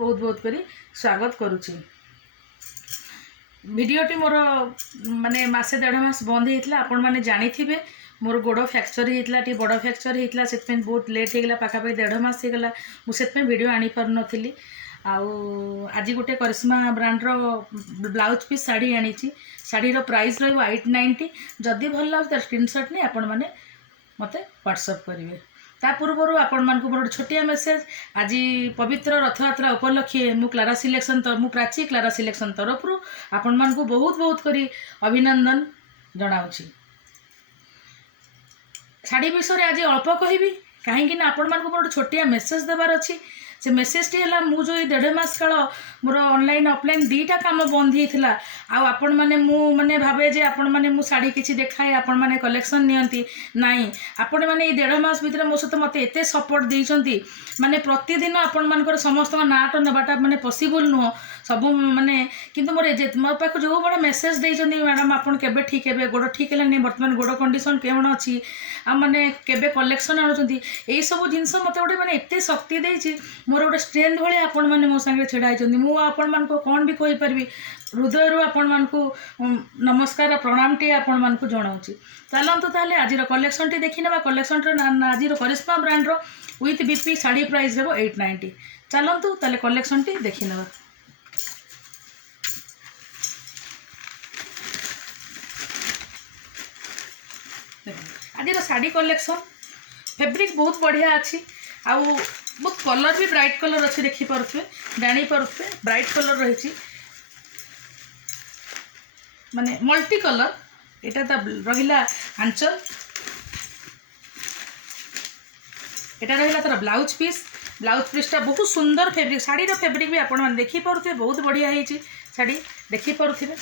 बहुत बहुत करी स्वागत करुच्ची। भिडियोटी मोर माने मासे 1.5 मास बंद होता आपण मैंने जानी मोर गोड़ फ्रैक्चर होता टी बड़ फ्रैक्चर होता से बहुत लेट होगा पाखापाखि 1.5 मास होगा मुझे वीडियो आनी पार नी आज गोटे करिश्मा ब्रांड्र ब्लाउज पीस शाढ़ी आनी शाढ़ी प्राइस रही 890 जदि भल लगे स्क्रीनशॉट नहीं आपण मैंने मत व्हाट्सअप करेंगे। ता पूर्व आपण मानक मोर छोटिया मेसेज आज पवित्र रथयात्रा उपलक्षे मु क्लारा सिलेक्शन मु प्राची क्लारा सिलेक्शन तरफ आपण मानक बहुत बहुत करी अभिनंदन जनाऊँगी। शाढ़ी विषय आज अल्प कहबी कहीं आपण मानक मोर छोटिया मेसेज देवार अच्छी से मेसेज टी है मु जो 1.5 मास काल मोर ऑनलाइन ऑफलाइन दीटा काम बंद होता आपण मैंने माने भावे जे आपण मैंने मु साड़ी किसी देखाए आपण मैंने कलेक्शन नियंती नाई आपण मैंने 1.5 मास भीतर मो सहित मत एत सपोर्ट देइछंती माने प्रतिदिन आपण मानकर समस्त नाट नबाटा माने पॉसिबल नुह सब माने किंतु मोर मो पाख जो बड़ा मेसेज देइछंती मैडम आपण केबे ठीक हेबे गोड़ ठीक हेलानी वर्तमान गोड़ कंडीशन केवण अछि आ माने केबे कलेक्शन आनुछंती एई सब जिंस मते गोटे माने एते शक्ति देइछि मोर गोटे स्ट्रेंथ भाई आपण मैंने मो संगे छेड़ा होती आपण मान कौन भी कहीपरि हृदय आपण मान नमस्कार प्रणाम टी आपण मान जनाऊँगी। चलतु ताले आज कलेक्शन टी देखी ना कलेक्शन आज करिश्मा ब्रांड्र विथ बीपी शाढ़ी प्राइस रो 890 चलतु ताले कलेक्शन टी देखी ना। आज शाढ़ी कलेक्शन फैब्रिक बहुत बढ़िया अच्छी आउ बहुत कलर भी ब्राइट कलर अच्छे देखी पारे जानी पारे ब्राइट कलर रही माने मल्टी कलर एटा रहिला आंचल एटा रहिला तार ब्लाउज पीसटा बहुत सुंदर फैब्रिक शाढ़ी फैब्रिक भी आपण मैंने देखी पारे बहुत बढ़िया होती शाढ़ी देखी पारे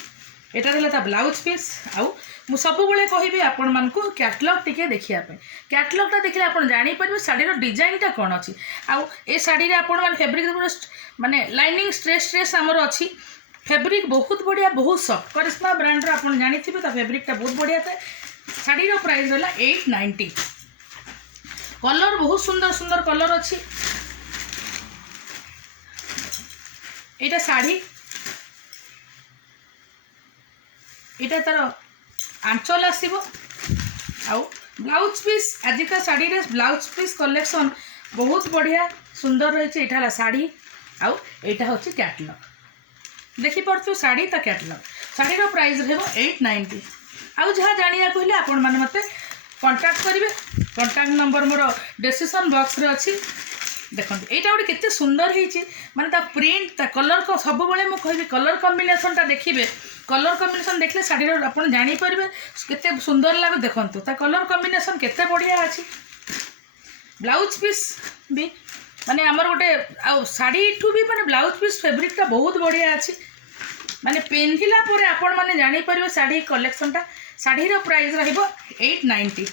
एटा रहिला ता ब्लाउज पीस आउ मु सब बेले कहबी आपण मान को कैटलॉग टिके देखिया पे कैटलॉगटा देखले आपण जानी परबे साड़ीर डिजाइनटा कोन अछि आउ ए साड़ी रे आपण मान फैब्रिक माने लाइनिंग स्ट्रेस हमर अछि फैब्रिक बहुत बढ़िया बहुत सॉफ्ट करिश्मा ब्रांड रो आपण जानी थिबे ता फैब्रिकटा बहुत बढ़िया था। साड़ीर प्राइस होला 890 कलर बहुत सुंदर सुंदर कलर अछि एटा साड़ी एटा तार आंचल आसो आउ ब्लाउज पीस आजिका शाढ़ी रे ब्लाउज पीस कलेक्शन बहुत बढ़िया सुंदर रही है शाढ़ी आउ एटा होची कैटलॉग देखी पार्थ शाढ़ी ता कैटलॉग शाढ़ीर प्राइस रहिबो 890 आउ जहाँ जानिया कहले आपण माने मते कांटेक्ट करेंगे कांटेक्ट नंबर मोर डिस्क्रिप्शन बॉक्स रे अच्छी देखते यहाँ गोटे केते सुंदर होती माने ता प्रिंट ता कलर को सब बेले मु कहबी कलर कॉम्बिनेशन टा देखिए कलर कॉम्बिनेशन देखले शाढ़ी आप जानीपर केते सुंदर लगे देखते ता कलर कॉम्बिनेशन केते बढ़िया अच्छी ब्लाउज पीस भी माने आमर गोटे शाढ़ी ठू भी माने ब्लाउज पीस फैब्रिकटा बहुत बढ़िया अच्छी माने पिंधिला परे आपण माने जानीपर शाढ़ी कलेक्शनटा शाढ़ीर प्राइस रहिबो 890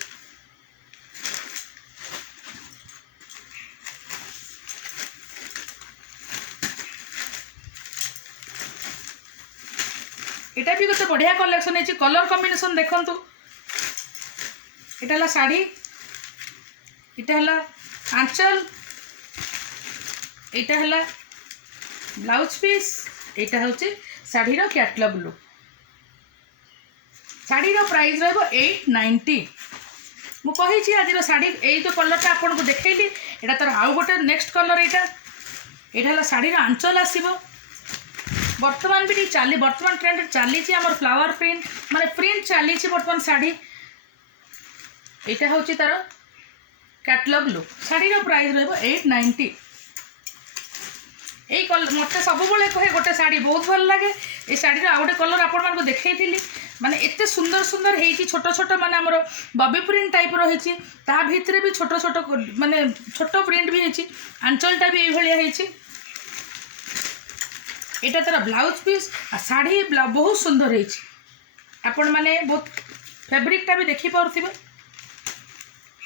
एटा भी गोटे बढ़िया कलेक्शन है कलर कॉम्बिनेशन देखंतु एटा शाढ़ी एटा हला आंचल एटा हला ब्लाउज पीस एटा होची शाढ़ीर कैटलॉग लुक शाढ़ीर प्राइस रहिबो 890 मु कही आज शाढ़ी ए जो कलरटा आपको देखैली एटा तार आउ गोटे नेक्स्ट कलर एटा एटा हला शाढ़ीर आंचल आसीबो वर्तमान भी चली वर्तमान ट्रेंड चली आम फ्लावर प्रिंट माने प्रिंट चली वर्तमान शाढ़ी यहाँ हूँ तार कैटलॉग लुक शाढ़ीर प्राइस रहिबो 890 यही मत सब बेले कहे गोटे शाढ़ी बहुत भल लगे ये शाढ़ीर आ गए कलर आपको देखी माने एते सुंदर सुंदर होती छोट छोट माने आमर बॉबी प्रिंट टाइप रही ता भितर भी छोट छोट माने छोट प्रिंट भी होती आंचलटा भी ये एटा तार ब्लाउज पीस आ शाढ़ी बहुत सुंदर है आपण माने बहुत फैब्रिकटा भी देखी पारुथिबे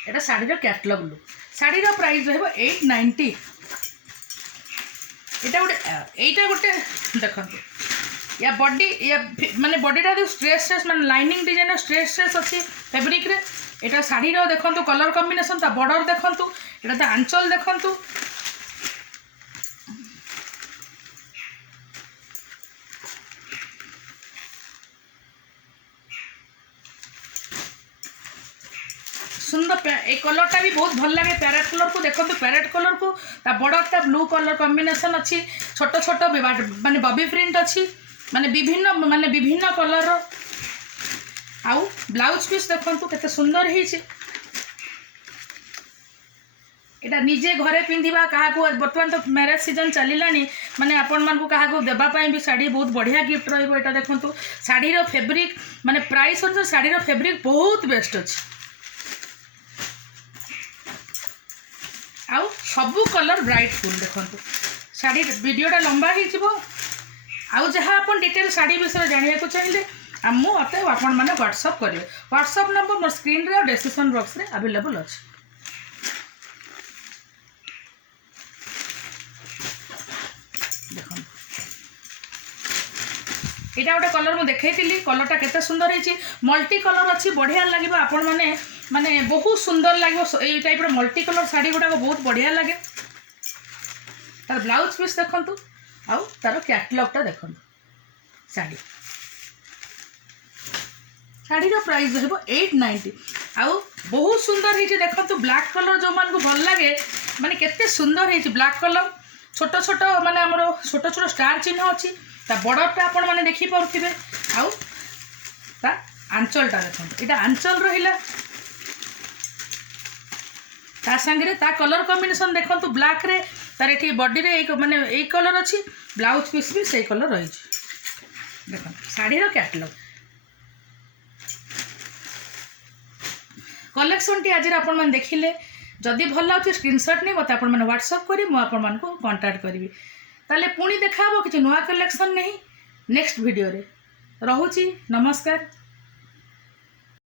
एटा शाढ़ीर कैटलॉग लुक शाढ़ीर प्राइस रहिबो 890 एटा गोटे देखंतु या बॉडी या माने बॉडीटा स्ट्रेस माने लाइनिंग डिजाइन स्ट्रेस अच्छी फैब्रिक रे एटा शाढ़ीर देखंतु कलर कॉम्बिनेशन ता बॉर्डर देखंतु एटा ता आंचल देखंतु सुंदर ए कलरटा भी बहुत भल लगे पैरेट कलर को देखो पैरेट कलर को ता बड़टा ब्लू कलर कॉम्बिनेशन अच्छी छोट छोट माने बॉबी प्रिंट अच्छी माने विभिन्न कलर आउ ब्लाउज पीस देखो केते सुंदर है इटा निजे घरे पिंधिबा काहाको बर्तमान तो मैरेज सीजन चलिलानी माने आपण मानकु काहाको देबा पई भी साड़ी बहुत बढ़िया गिफ्ट रहइबो एटा देखंतु साड़ी रो फैब्रिक माने प्राइस अनुसार साड़ी रो फैब्रिक बहुत बेस्ट अछि आउ सबु कलर ब्राइट फुल देखंतु साड़ी वीडियोटा लंबा ही जिवो आउ जहाँ अपन डिटेल साड़ी विषय जानिया को चाहिए मु अते आपण माने व्हाट्सएप करिवे व्हाट्सएप नंबर मोर स्क्रीन रे डिस्क्रिप्शन बॉक्स रे अवेलेबल अछि एटा गोटे कलर मुझे देखी कलरटा केते सुंदर है मल्टी कलर अच्छी बढ़िया लगे आपण मैंने माने बहुत सुंदर लगे ये टाइप मल्टी कलर साड़ी गुड़ाक बहुत बढ़िया लगे तार ब्लाउज पीस देखंतु आउ तार कैटलॉगटा देखंतु साड़ी रो प्राइस रहबो 890 आउ बहुत सुंदर है देखंतु ब्लैक कलर जो मान को भल लगे माने केते सुंदर है ब्लैक कलर छोट छोट माने हमरो छोट छोट स्टार चिन्ह अच्छी ता बॉर्डरटा आपण माने देखि पाउथिबे आउ ता आंचलटा देखंतु एटा आंचल रहिला ता संगे ता कलर कॉम्बिनेशन देखंतु ब्लैक रे तार एठी बॉडी रे एक माने ए कलर अच्छी ब्लाउज पीस भी सही कलर रही देखंतु साड़ी रो कैटलॉग कलेक्शन टी आज आपण माने देखिले जदि भल लाଗୁଛି स्क्रीनशॉट नहीं मत आपण माने व्हाट्सएप करी मु आपण मान को कांटेक्ट करी ताले पुणी देखा किसी नुआ कलेक्शन नहीं नेक्स्ट वीडियो रे रहुची नमस्कार।